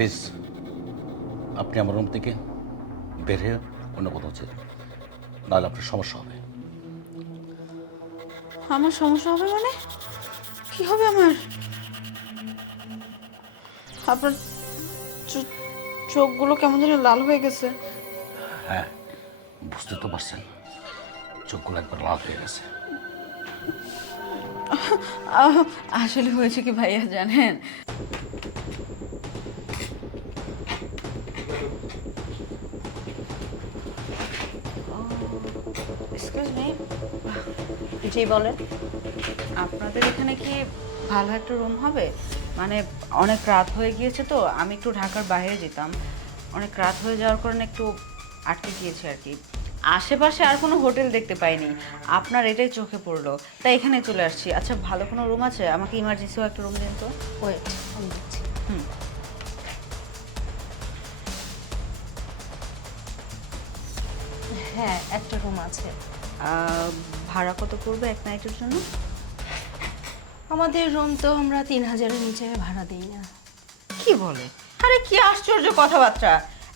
Please আপনি আমার room থেকে বের হয়ে অন্য কোথাও ছিলেন, নাহলে আপনার সমস্যা হবে। আমার সমস্যা হবে মানে? কি হবে আমার? আপনার চোখগুলো কেমন যেন লাল হয়ে গেছে। হ্যাঁ, বুঝতে তো পারছেন, চোখগুলো একবার লাল হয়ে গেছে। আসলে হয়েছে কি ভাইয়া জানেন, এক্সকিউজ মি, জি বলেন। আপনাদের এখানে কি ভালো একটা রুম হবে? মানে অনেক রাত হয়ে গিয়েছে তো, আমি একটু ঢাকার বাইরে যেতাম, অনেক রাত হয়ে যাওয়ার কারণে একটু আটকে গিয়েছে আর কি। আশেপাশে আর কোনো হোটেল দেখতে পাইনি, আপনার এটাই চোখে পড়লো, তাই এখানে চলে আসছি। আচ্ছা ভালো কোনো রুম আছে? আমাকে ইমার্জেন্সিও একটা রুম দিন তো। ওয়েট, আমি দিচ্ছি। হুম। হ্যাঁ, একটা রুম আছে। ভাড়া কত পড়বে এক নাইটের জন্য? আমাদের রুম তো আমরা 3000-এর নিচে ভাড়া দিই না। কি বলে? আরে কি আশ্চর্য কথাবার্তা!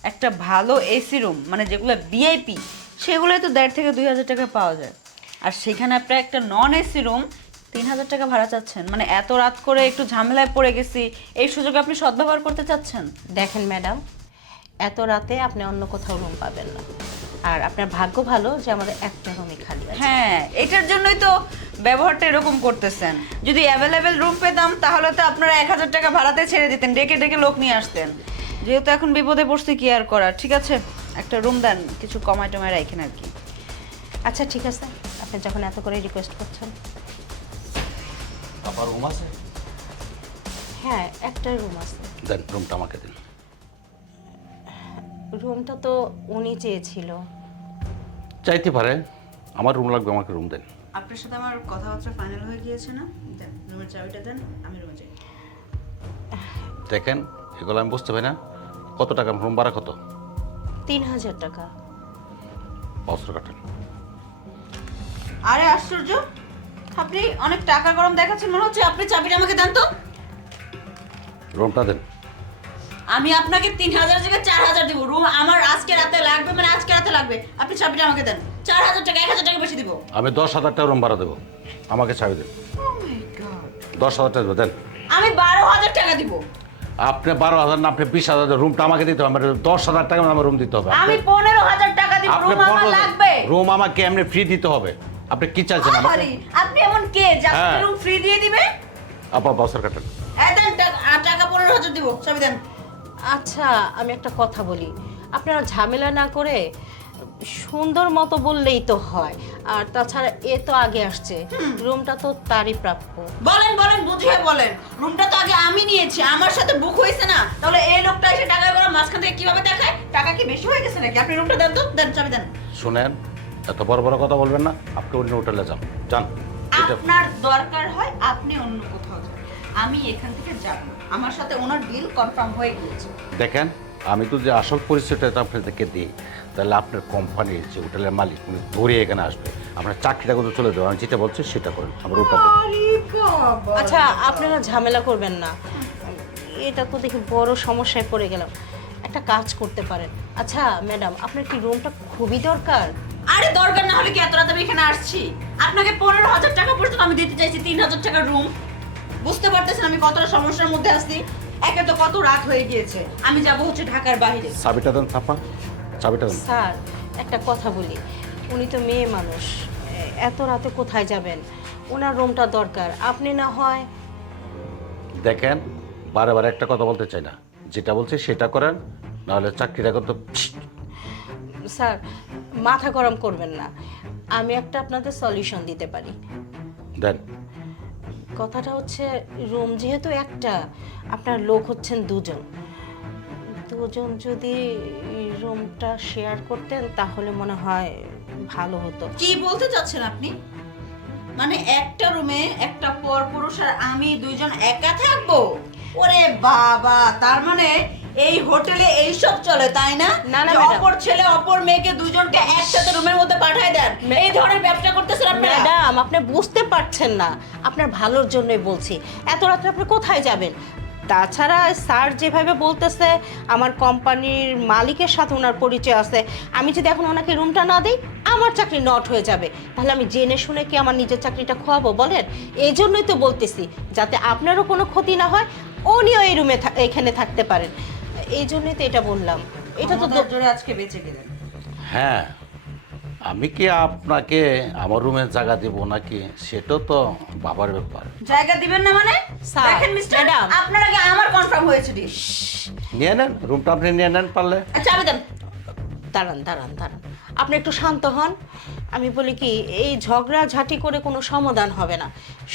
একটা ভালো এসি রুম মানে যেগুলো ভিআইপি সেগুলোই তো 1.5 থেকে 2,000 টাকা পাওয়া যায়, আর সেখানে আপনার একটা নন এসি রুম 3,000 টাকা ভাড়া চাচ্ছেন। মানে এত রাত করে একটু ঝামেলায় পড়ে গেছি, এই সুযোগ আপনি সদ্ব্যবহার করতে চাচ্ছেন? দেখেন ম্যাডাম, এত রাতে আপনি অন্য কোথাও রুম পাবেন না। আর আপনার ভাগ্য ভালো যে আমাদের একটা রুমই খালি আছে। হ্যাঁ, এটার জন্যই তো ব্যবহারটা এরকম করতেছেন। যদি অ্যাভেলেবেল রুম পেতাম তাহলে তো আপনারা 1,000 টাকা ভাড়াতে ছেড়ে দিতেন, ডেকে ডেকে লোক নিয়ে আসতেন। যেহেতু এখন বিপদে পড়ছি, কি আর করার। ঠিক আছে, একটা রুম দেন, কিছু কমায় টমায় রাখেন আর কি। আচ্ছা ঠিক আছে, আপনি যখন এত করে রিকোয়েস্ট করছেন। আপনার রুম আছে? হ্যাঁ, একটা রুম আছে। দেন, রুমটা আমাকে দিন। রুমটা তো উনি চেয়েছিল। চাইতে পারে, আমার রুম লাগবে, আমাকে রুম দেন। আপনার সাথে আমার কথাবার্তা ফাইনাল হয়ে গিয়েছে না? দেন রুমের চাবিটা দেন, আমি রুমে যাই। দেখেন, এগুলো আমি বুঝতে পারি না। কত টাকা রুম ভাড়া? কত? 3000 টাকা। বস্ত্র কাটেন। আরে আশ্চর্য, আপনি অনেক টাকা গরম দেখাচ্ছেন মনে হচ্ছে। আপনি চাবিটা আমাকে দেন তো। রুমটা দেন। আমি আপনাকে 3,000 জায়গায় 4,000 দিব। রুম আমার আজকে রাতে লাগবে, মানে আজকে রাতে লাগবে। আপনি চাবিটা আমাকে দেন। 4,000 টাকা, 1,000 টাকা বেশি দিব। আমি 10,000 টাকা রুম ভাড়া দেবো, আমাকে চাবি দেন। 10,000 টাকা দেবো, দেন। আমি 12,000 টাকা দিব। আপনি 12,000 না, আপনি 20,000, রুমটা আমাকে দিতে হবে। আমার 10,000 টাকা আমার রুম দিতে হবে। আমি 15,000 টাকা দিব। রুম আমার লাগবে। রুম আমাকে এমনি ফ্রি দিতে হবে। আপনি কি চাইছেন আমাকে? আরে আপনি এমন কে যে আপনি হ্যাঁ। রুম ফ্রি দিয়ে দিবে? আপা বস্ত্র কাটেন। দেন টাকা 15,000 দিব, চাবি দেন। আচ্ছা, আমি একটা কথা বলি, আপনারা ঝামেলা না করে সুন্দর মতো বললেই তো হয়। আর তাছাড়া এ তো আগে আসছে, রুমটা তো তারই প্রাপ্য। বলেন বলেন, বুঝিয়ে বলেন। রুমটা তো আগে আমি নিয়েছি, আমার সাথে বুক হয়েছে না? তাহলে এই লোকটা এসে টাকা করে মাঝখান থেকে কিভাবে দেখায়? টাকা কি বেশি হয়ে গেছে নাকি? আপনি রুমটা দেন তো, দেন চাবি দেন। শুনেন, এত বড় বড় কথা বলবেন না। আপনি অন্য হোটেলে যান, যান। আপনার দরকার হয় আপনি অন্য কোথাও যান, আমি এখান থেকে যাব না। আমার সাথে ওনার ডিল কনফার্ম হয়ে গিয়েছে। দেখেন, আমি তো যে আসল পরিচয়টা আপনাদেরকে দিই, তাহলে আপনার কোম্পানির যে হোটেলের মালিক উনি দৌড়ে এখানে আসবে। আপনার চাকরিটা কিন্তু চলে যাবে। আমি যেটা বলছি সেটা করেন, আমার ওটা দেন। আচ্ছা, আপনারা ঝামেলা করবেন না, এটা তো দেখি বড় সমস্যায় পড়ে গেলাম। একটা কাজ করতে পারেন। আচ্ছা ম্যাডাম, আপনার কি রুমটা খুবই দরকার? আরে দরকার না হলে কি এত রাতে আমি এখানে আসছি? আপনাকে 15,000 টাকা পর্যন্ত আমি দিতে চাইছি 3,000 টাকার রুম। বুঝতে পারতেছেন আমি কতটা সমস্যার মধ্যে আছি? একে তো কত রাত হয়ে গিয়েছে, আমি যাব হচ্ছে ঢাকার বাইরে। চাবিটা দেন ছাপা, চাবিটা দেন। স্যার, একটা কথা বলি, উনি তো মেয়ে মানুষ, এত রাতে কোথায় যাবেন? ওনার রুমটা দরকার, আপনি না হয়। দেখেন, বারে বারে একটা কথা বলতে চাই না, যেটা বলছি সেটা করেন, নাহলে চাকরিটা করতে। স্যার, মাথা গরম করবেন না, আমি একটা আপনাদের সলিউশন দিতে পারি। দেন। কথাটা হচ্ছে, রুম যেহেতু একটা, আপনার লোক হচ্ছেন দুজন, দুজন যদি রুমটা শেয়ার করতেন তাহলে মনে হয় ভালো হতো। কি বলতে চাচ্ছেন আপনি? মানে একটা রুমে একটা পরপুরুষ আর আমি দুইজন একা থাকবো? ওরে বাবা, তার মানে এই হোটেলে এইসব চলে, তাই না? না, না, যে ম্যাডাম। অপর ছেলে অপর মেয়েকে দুজনকে একসাথে রুমের মধ্যে পাঠায় দেন, এই ধরনের ব্যবসা করতেছেন আপনারা? ম্যাডাম, আপনি বুঝতে পারছেন না, আপনার ভালোর জন্যই বলছি। এত রাত্রে আপনি কোথায় যাবেন? তাছাড়া স্যার যেভাবে বলতেছে আমার কোম্পানির মালিকের সাথে ওনার পরিচয় আছে, আমি যদি এখন ওনাকে রুমটা না দিই আমার চাকরি নট হয়ে যাবে। তাহলে আমি জেনে শুনে কি আমার নিজের চাকরিটা খোয়াবো বলেন? এই জন্যই তো বলতেছি যাতে আপনারও কোনো ক্ষতি না হয়, উনিও এই রুমে এখানে থাকতে পারেন। এই জন্যই তো এটা বললাম। এটা তো জোরে আজকে বেঁচে গেলেন। হ্যাঁ, আমি কি আপনাকে আমার রুমে জায়গা দেবো নাকি সেটাও তো বাবার ব্যাপার। জায়গা দিবেন না মানে? স্যার, দেখেন মিস্টার, ম্যাডাম। আপনার আগে আমার কনফার্ম হয়েছে ডিশ। নিয়ে নেন রুমটা, আপনি নিয়ে নেন পারলে। আচ্ছা আমি দেন। দাঁড়ান দাঁড়ান দাঁড়ান, আপনি একটু শান্ত হন। আমি বলি কি, এই ঝগড়াঝাটি করে কোনো সমাধান হবে না।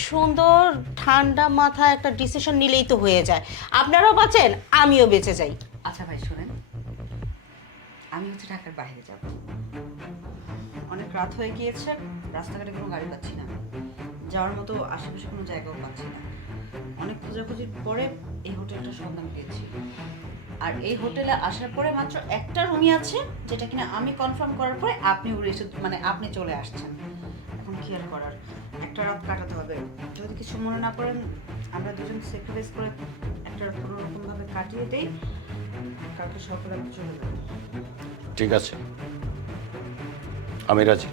সুন্দর ঠান্ডা মাথায় একটা ডিসিশন নিলেই তো হয়ে যায়। আপনারাও বাঁচেন, আমিও বেঁচে যাই। আচ্ছা ভাই শুনেন, আমি হচ্ছে ঢাকার বাইরে যাব। অনেক রাত হয়ে গিয়েছে, রাস্তাঘাটে কোনো গাড়ি পাচ্ছি না, যাওয়ার মতো আশেপাশে কোনো জায়গাও পাচ্ছি না। অনেক খোঁজাখুঁজির পরে এই হোটেলটার সন্ধান পেয়েছি। আর এই হোটেলে আসার পরে মাত্র একটা রুমই আছে, যেটা কিনা আমি কনফার্ম করার পরে আপনি উড়ে এসে মানে আপনি চলে আসছেন। এখন কি আর করার, একটা রাত কাটাতে হবে। যদি কিছু মনে না করেন, আমরা দুজন স্যাক্রিফাইস করে একটা কোনোরকমভাবে কাটিয়ে দেই, কালকে সকালে আমি চলে যাবো। ঠিক আছে, আমি রাজি।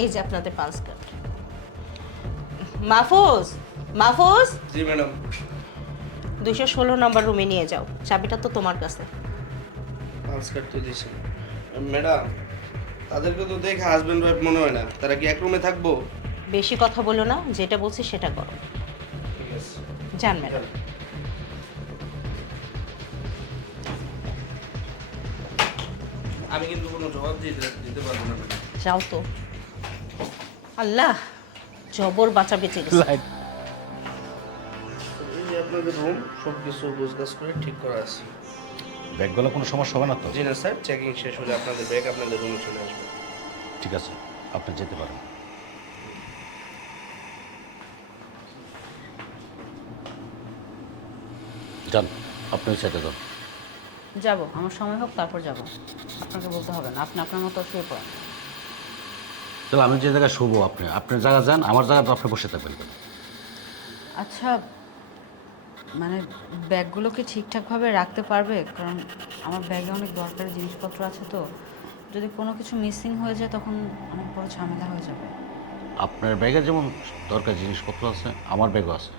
এই যে আপনাদের পালস কার্ড। মাহফুজ, মাহফুজ, জি ম্যাডাম। 216 নম্বর রুমে নিয়ে যাও, চাবিটা তো তোমার কাছে। পালস কার্ড তো দিয়েছি ম্যাডাম। তাদেরকে তো দেখে হাজব্যান্ড ওয়াইফ মনে হয় না, তারা কি এক রুমে থাকবো? বেশি কথা বলো না, যেটা বলছি সেটা করো। ঠিক আছে, যান ম্যাডাম। আমি কিন্তু কোনো জবাব দিতে পারবো না ম্যাডাম। যাও তো। আল্লাহ, জবর বাঁচা বেঁচে গেছে। এই যে আপনাদের রুম, সব কিছু গোছগাছ করে ঠিক করা আছে। ব্যাগগুলো কোনো সমস্যা হবে না তো? জি না স্যার, চেকিং শেষ হলে আপনাদের ব্যাগ আপনাদের রুমে চলে আসবে। ঠিক আছে, আপনি যেতে পারেন। যান, আপনি ওই সাইডে যান। যাব, আমার সময় হোক তারপর যাব। আপনাকে বলতে হবে না, আপনি আপনার মতো শুয়ে পড়েন। তাহলে আমি যে জায়গায় শুবো, আপনি আপনার জায়গা যান, আমার জায়গাতে আপনি বসে থাকবেন কেন? আচ্ছা, মানে ব্যাগগুলো কি ঠিকঠাকভাবে রাখতে পারবে? কারণ আমার ব্যাগে অনেক দরকারি জিনিসপত্র আছে, তো যদি কোনো কিছু মিসিং হয়ে যায় তখন অনেক বড় ঝামেলা হয়ে যাবে। আপনার ব্যাগে যেমন দরকার জিনিসপত্র আছে, আমার ব্যাগও আছে,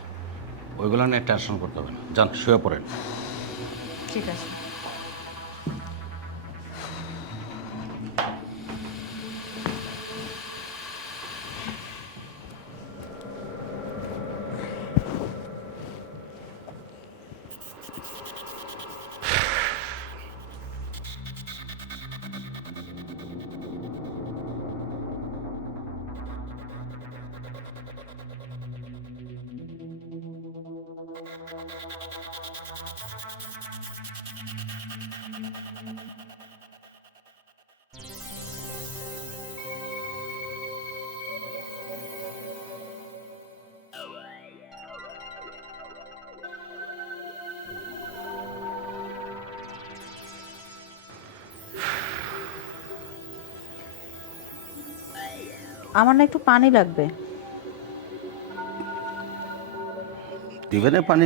ওইগুলো নিয়ে টেনশন করতে হবে না। যান, শুয়ে পড়েন। ঠিক আছে। আমার না একটু পানি লাগবে। দিবেন পানি?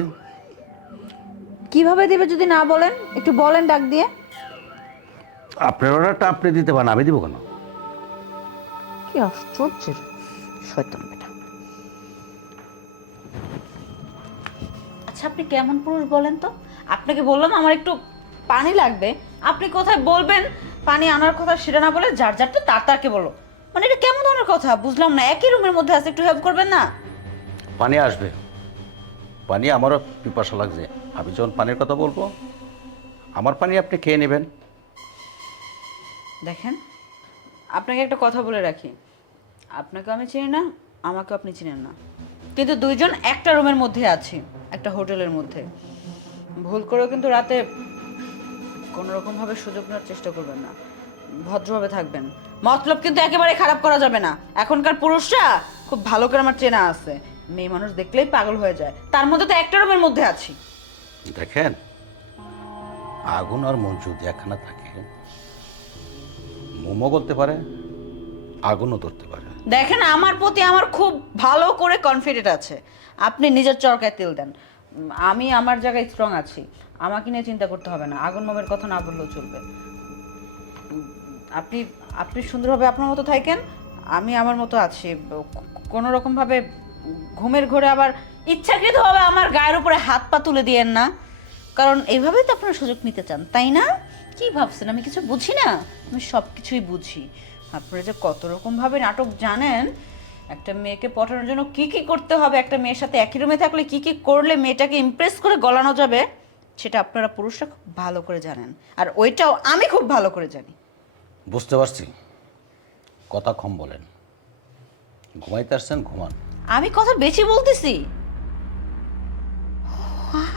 কিভাবে দিবে যদি না বলেন? একটু বলেন ডাক দিয়ে। আপনার অর্ডারটা আপনি দিতে পারেন, আমি দিব কেন? কি আশ্চর্যের শয়তান বেটা। আচ্ছা আপনি কেমন পুরুষ বলেন তো? আপনাকে বললাম আমার একটু পানি লাগবে, আপনি কোথায় বলবেন পানি আনার কথা সেটা না বলে যার যারটা তার তারকে বলো। মানে এটা কেমন ধরনের কথা বুঝলাম না। একই রুমের মধ্যে আছে, একটু হেল্প করবেন না? পানি আসবে, পানি আমারও পিপাসা লাগছে। আমি যখন পানির কথা বলবো, আমার পানি আপনি খেয়ে নেবেন। দেখেন, আপনাকে একটা কথা বলে রাখি, আপনাকে আমি চিনি না, আমাকে আপনি চিনেন না, কিন্তু দুইজন একটা রুমের মধ্যে আছি, একটা হোটেলের মধ্যে। ভুল করেও কিন্তু রাতে কোনো রকমভাবে সুযোগ নেওয়ার চেষ্টা করবেন না, ভদ্রভাবে থাকবেন। মতলব কিন্তু একেবারে খারাপ করা যাবে না। এখনকার পুরুষরা খুব ভালো করে আমার চেনা আছে, মেয়ে মানুষ দেখলেই পাগল হয়ে যায়, তার মধ্যে তো একটা রুমের মধ্যে আছি। দেখেন, আগুন আর মন যদি একখানা থাকে, মোমো করতে পারে, আগুনও ধরতে পারে। দেখেন, আমার প্রতি আমার খুব ভালো করে কনফিডেন্ট আছে। আপনি নিজের চরকায় তেল দেন। আমি আমার জায়গায় স্ট্রং আছি, আমাকে নিয়ে চিন্তা করতে হবে না, আগুন মোমের কথা না বললেও চলবে। আপনি আপনি সুন্দরভাবে আপনার মতো থাকেন, আমি আমার মতো আছি। কোনো রকমভাবে ঘুমের ঘোরে আবার ইচ্ছাকৃতভাবে আমার গায়ের উপরে হাত পা তুলে দিয়েন না, কারণ এইভাবেই তো আপনারা সুযোগ নিতে চান, তাই না? কি ভাবছেন আমি কিছু বুঝি না? আমি সব কিছুই বুঝি। আপনারা যে কত রকমভাবে নাটক জানেন, একটা মেয়েকে পটানোর জন্য কি কি করতে হবে, একটা মেয়ের সাথে একই রুমে থাকলে কি কি করলে মেয়েটাকে ইমপ্রেস করে গলানো যাবে, সেটা আপনারা পুরুষরা খুব ভালো করে জানেন, আর ওইটাও আমি খুব ভালো করে জানি। বুঝতে পারছি, কথা কম বলেন। ঘুমাইতে আসছেন, ঘুমান। আমি কথা বেশি বলতেছি?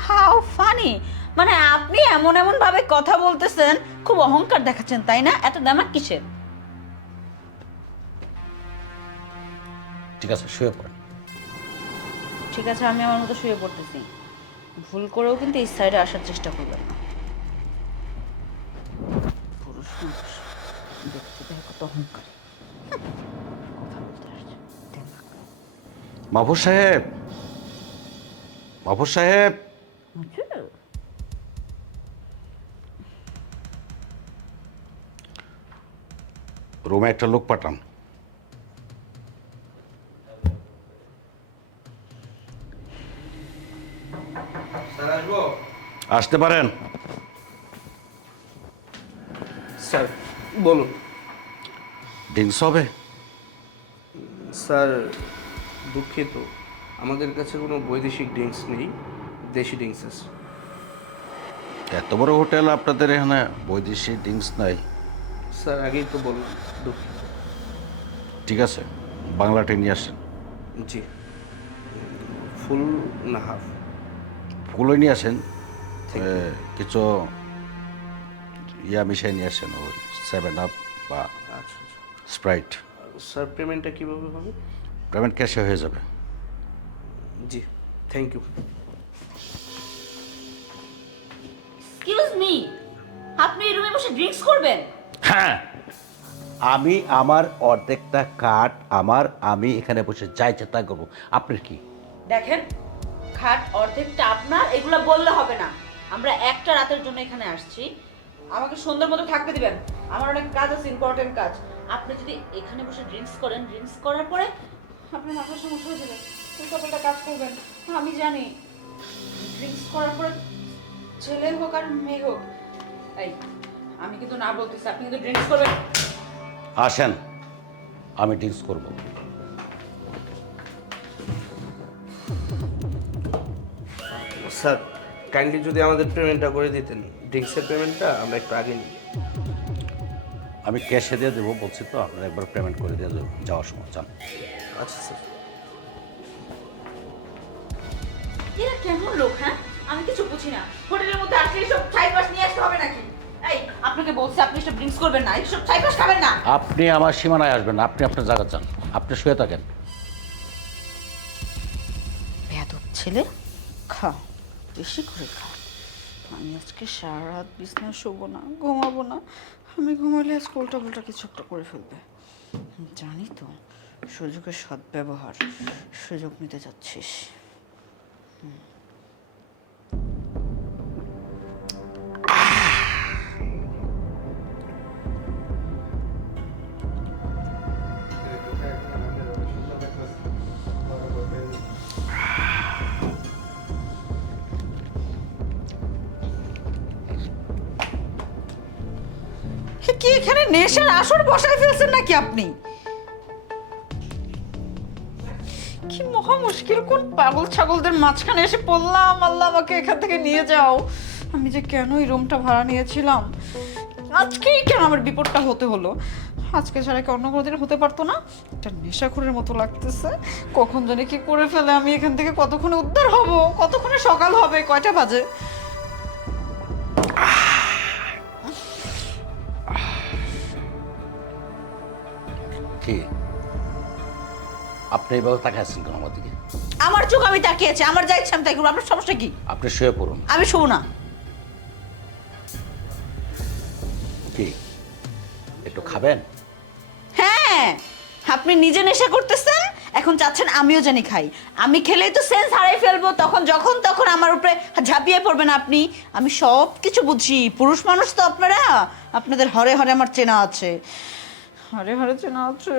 How funny! মানে আপনি এমন এমন ভাবে কথা বলতেছেন, খুব অহংকার দেখাচ্ছেন, তাই না? এত দামাক কিসের? ঠিক আছে, শুয়ে পড়েন। ঠিক আছে, আমি আমার মতো শুয়ে পড়তেছি। ভুল করেও কিন্তু এই সাইডে আসার চেষ্টা করবেন না। পুরুষ মানুষ দেখতে দেখে কত অহংকার, কথা বলতে আসছে দেমাক। মাহবুব সাহেব, মাহবুব সাহেব, রুমে একটা লোক পাঠান। স্যার আসবো? আসতে পারেন। স্যার বলুন। ড্রিঙ্কস হবে? স্যার দুঃখিত, আমাদের কাছে কোনো বৈদেশিক ড্রিঙ্কস নেই, দেশি ড্রিঙ্কস আছে। এত বড় হোটেল, আপনাদের এখানে বৈদেশিক ড্রিঙ্কস নাই? স্যার আগেই তো বললাম, দুঃখিত। ঠিক আছে, বাংলাটা নিয়ে আসেন। জি, ফুল না হাফ? ফুলও নিয়ে আসেন। কিছু ইয়া মিশাই নিয়ে আসেন, ওই 7 আপ বা আচ্ছা আচ্ছা। স্প্রাইট। স্যার পেমেন্টটা কীভাবে হবে? পেমেন্ট ক্যাশে হয়ে যাবে। জি, থ্যাংক ইউ। এক্সকিউজ মি, আপনি এই রুমে বসে ড্রিঙ্কস করবেন? হ্যাঁ, আমি আমার অর্ধেকটা কাট আমি এখানে বসে যাই চেষ্টা করবো। আপনার কি? দেখেন, খাট অর্ধেকটা আপনার, এগুলো বললে হবে না। আমরা একটা রাতের জন্য এখানে আসছি, আমাকে সুন্দর মতো থাকতে দিবেন। আমার অনেক কাজ আছে, ইম্পর্টেন্ট কাজ। আপনি যদি এখানে বসে ড্রিঙ্কস করেন, ড্রিঙ্কস করার পরে আপনার মাথার সমস্যা হয়ে যাবে, উল্টাপাল্টা কাজ করবেন। আমি জানি, ড্রিঙ্কস করার পরে ছেলে হোক আর মেয়ে হোক, এই আমি কিন্তু না বলতেছি, আপনি কিন্তু ড্রিঙ্কস করবেন। আসেন, আমি ড্রিঙ্কস করব। স্যার কাইন্ডলি যদি আমাদের পেমেন্টটা করে দিতেন, ড্রিঙ্কসের পেমেন্টটা আমরা একটু আগে নিই। আমি ক্যাশে দিয়ে দেবো বলছি তো, আপনার একবার পেমেন্ট করে দিয়ে দেবো যাওয়ার সময়। চান? আচ্ছা স্যার। এরা কেমন লোক? হ্যাঁ, আমি কিছু বুঝি না। হোটেলের মধ্যে আসলে সব ছাইপাস নিয়ে আসতে হবে নাকি? এই আপনাকে বলছি, আপনি সব ড্রিঙ্কস করবেন না, এইসব ছাইপাস খাবেন না। আপনি আমার সীমানায় আসবেন না, আপনি আপনার জায়গা চান, আপনি শুয়ে থাকেন। বেয়াদব ছেলে, খা, বেশি করে খা। আমি আজকে সারা রাত বিছনায় শোবো না, ঘুমাবো না। আমি ঘুমালে আজকে উল্টা পাল্টা কিছু একটা করে ফেলবে। জানি তো, সুযোগের সদ্ব্যবহার, সুযোগ নিতে যাচ্ছিস। কি এখানে নেশার আসর বসায় ফেলছেন নাকি আপনি? কি মহা মুশকিল, কোন পাগল ছাগলদের মাঝখানে এসে পড়লাম। আল্লাহ আমাকে এখান থেকে নিয়ে যাও। আমি যে কেন এই রুমটা ভাড়া নিয়েছিলাম, আজকেই কেন আমার বিপদটা হতে হলো? আজকে ছাড়া কি অন্য কোনো দিন হতে পারতো না? একটা নেশাখোরের মতো লাগতেছে। কখন জানি কি করে ফেলে, আমি এখান থেকে কতক্ষণে উদ্ধার হব, কতক্ষণে সকাল হবে, কয়টা বাজে? কি আপনি এইভাবে তাকিয়ে আছেন কেন আমার দিকে? আমার চোখ আমি তাকিয়েছি, আমার যা ইচ্ছা আমি তাই করবো, আপনার সমস্যা কি? আপনি শুয়ে পড়ুন। আমি শোবো না। কি একটু খাবেন? হ্যাঁ, আপনি নিজে নেশা করতেছেন, এখন চাচ্ছেন আমিও জানি খাই। আমি খেলেই তো সেন্স হারাই ফেলবো, তখন যখন তখন আমার উপরে ঝাঁপিয়ে পড়বেন আপনি। আমি সব কিছু বুঝি, পুরুষ মানুষ তো আপনারা, আপনাদের হরে হরে আমার চেনা আছে, হরে হরে চেনা আছে।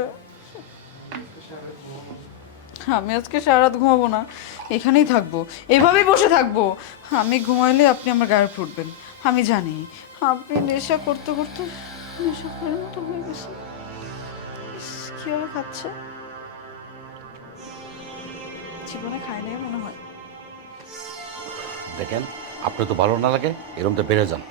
আমি আজকে সারা রাত ঘুমাবো না, এখানেই থাকবো, এভাবেই বসে থাকবো। আমি ঘুমাইলে আপনি আমার গায়ে ফুটবেন, আমি জানি। আপনি নেশা করতে করতে নেশা করার মতো হয়ে গেছে। ইস, কিভাবে খাচ্ছে, জীবনে খায় নাই মনে হয়। দেখেন, আপনার তো ভালো না লাগে, এরকম তো বেড়ে যান।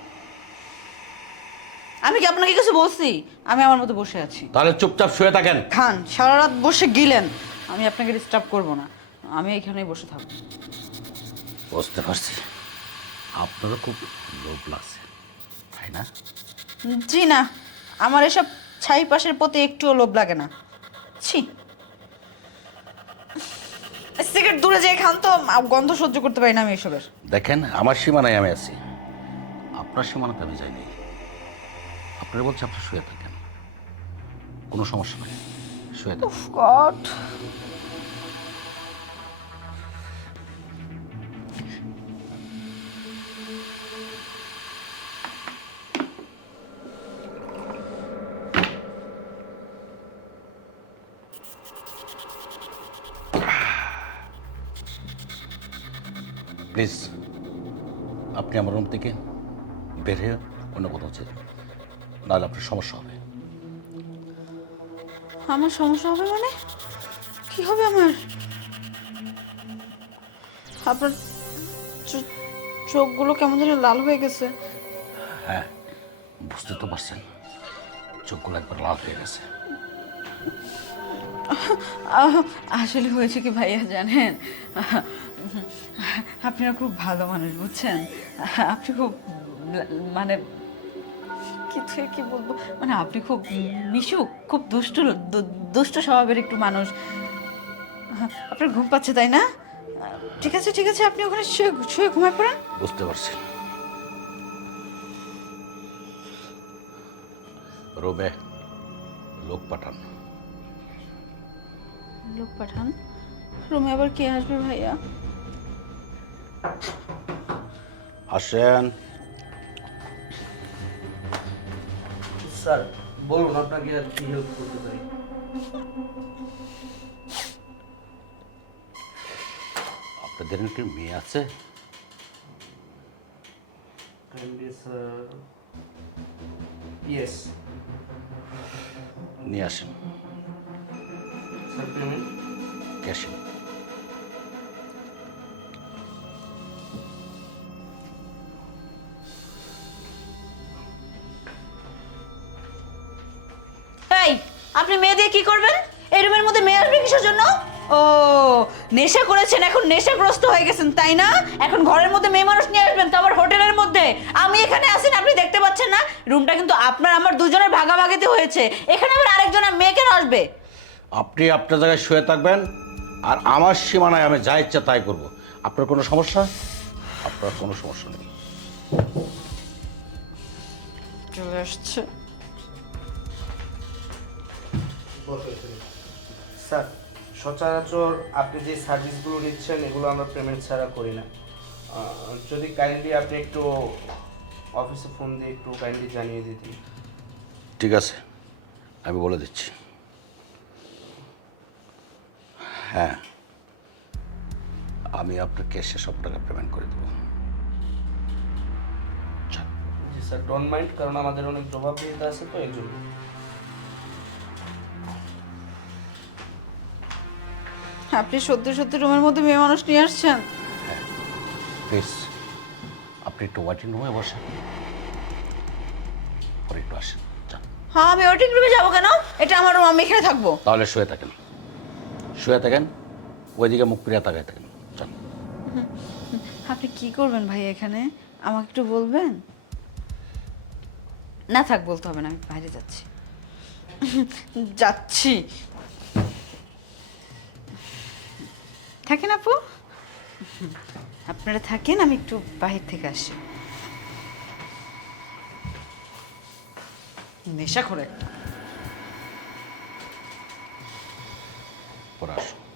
আমি কি আপনাকে কিছু বলছি? আমি আমার মতো বসে আছি। তাহলে চুপচাপ শুয়ে থাকেন। খান, সারা রাত বসে গিলেন, আমি আপনাকে ডিস্টার্ব করবো না, আমি এখানেই বসে থাকবো। বুঝতে পারছি, আপনারও খুব লোভ লাগছে, তাই না? জি না, আমার এসব ছাই পাশের প্রতি একটুও লোভ লাগে না। ছি, সিগারেট দূরে যেয়ে খান তো, গন্ধ সহ্য করতে পারি না আমি এসবের। দেখেন, আমার সীমানায় আমি আছি, আপনার সীমানাতে আমি যাইনি। আপনারা বলছে আপনি শুয়ে থাকেন, কোনো সমস্যা নেই, শুয়ে থাকেন। উফ গড, প্লিজ আপনি আমার রুম থেকে বের হয়ে অন্য কোথাও যেতে, নাহলে আপনার সমস্যা হবে। আমার সমস্যা হবে মানে? কি হবে আমার? আপনার চোখগুলো কেমন যেন লাল হয়ে গেছে। হ্যাঁ, বুঝতে তো পারছেন, চোখগুলো একবার লাল হয়ে গেছে। আসলে হয়েছে কি ভাইয়া জানেন, আপনারা খুব ভালো মানুষ বুঝছেন। আপনি খুব মানে কি বলবো, মানে আপনি খুব মিশুক, খুব দুষ্ট স্বভাবের একটু মানুষ। আপনার ঘুম পাচ্ছে তাই না? ঠিক আছে ঠিক আছে, আপনি ওখানে শুয়ে শুয়ে ঘুমায় পড়েন। বুঝতে পারছি। রোবে লোক পাঠান। লোক পাঠান? রুমে আবার কে আসবে ভাইয়া? আসেন। স্যার বলুন, আপনাকে আর কি হেল্প করতে পারি? আপনাদের কি মেয়ে আছে? Sir, yes. নিয়ে আসেন, স্যার পেমেন্ট? ক্যাশে। এই, আপনি মেয়ে দিয়ে কি করবেন? এই রুমের মধ্যে মেয়ে আসবে কিসের জন্য? ও, নেশা করেছেন, এখন নেশাগ্রস্ত হয়ে গেছেন তাই না? এখন ঘরের মধ্যে মেয়ে মানুষ নিয়ে আসবেন, তো আবার হোটেলের মধ্যে। আমি এখানে আছেন, আপনি দেখতে পাচ্ছেন না? রুমটা কিন্তু আপনার আমার দুজনের ভাগাভাগিতে হয়েছে, এখানে আবার আরেকজনের মেয়ে কেন আসবে? আপনি আপনার জায়গায় শুয়ে থাকবেন, আর আমার সীমানায় আমি যা ইচ্ছা তাই করব। আপনার কোনো সমস্যা? আপনার কোনো সমস্যা নেই। চলে আসছে। স্যার, সচরাচর আপনি যে সার্ভিসগুলো নিচ্ছেন এগুলো আমরা পেমেন্ট ছাড়া করি না। যদি কাইন্ডলি আপনি একটু অফিসে ফোন দিয়ে একটু কাইন্ডলি জানিয়ে দিতেন। ঠিক আছে, আমি বলে দিচ্ছি। হ্যাঁ, আমি আপনার ক্যাশে সব টাকা পেমেন্ট করে দেবো। জি স্যার, ডোন্ট মাইন্ড, কারণ আমাদের অনেক জবাবদিহিতা আছে তো এই জন্য। আপনি সত্যি সত্যি রুমের মধ্যে মেয়ে মানুষ নিয়ে আসছেন? হ্যাঁ, প্লিজ আপনি একটু ওয়েটিং রুমে বসেন, পরে একটু আসেন, যান। হ্যাঁ, আমি ওয়েটিং রুমে যাবো কেন? এটা আমার রুম, আমি এখানে থাকবো। তাহলে শুয়ে থাকেন, শুয়ে থাকেন, ওইদিকে মুখ ফিরিয়ে তাকায় থাকেন, যান। আপনি কি করবেন ভাই এখানে, আমাকে একটু বলবেন? না থাক, বলতে হবে না, আমি বাইরে যাচ্ছি। যাচ্ছি। থাকেন আপু, আপনারা থাকেন, আমি একটু বাহির থেকে আসি। নেশা করে একটা। পরে আসো।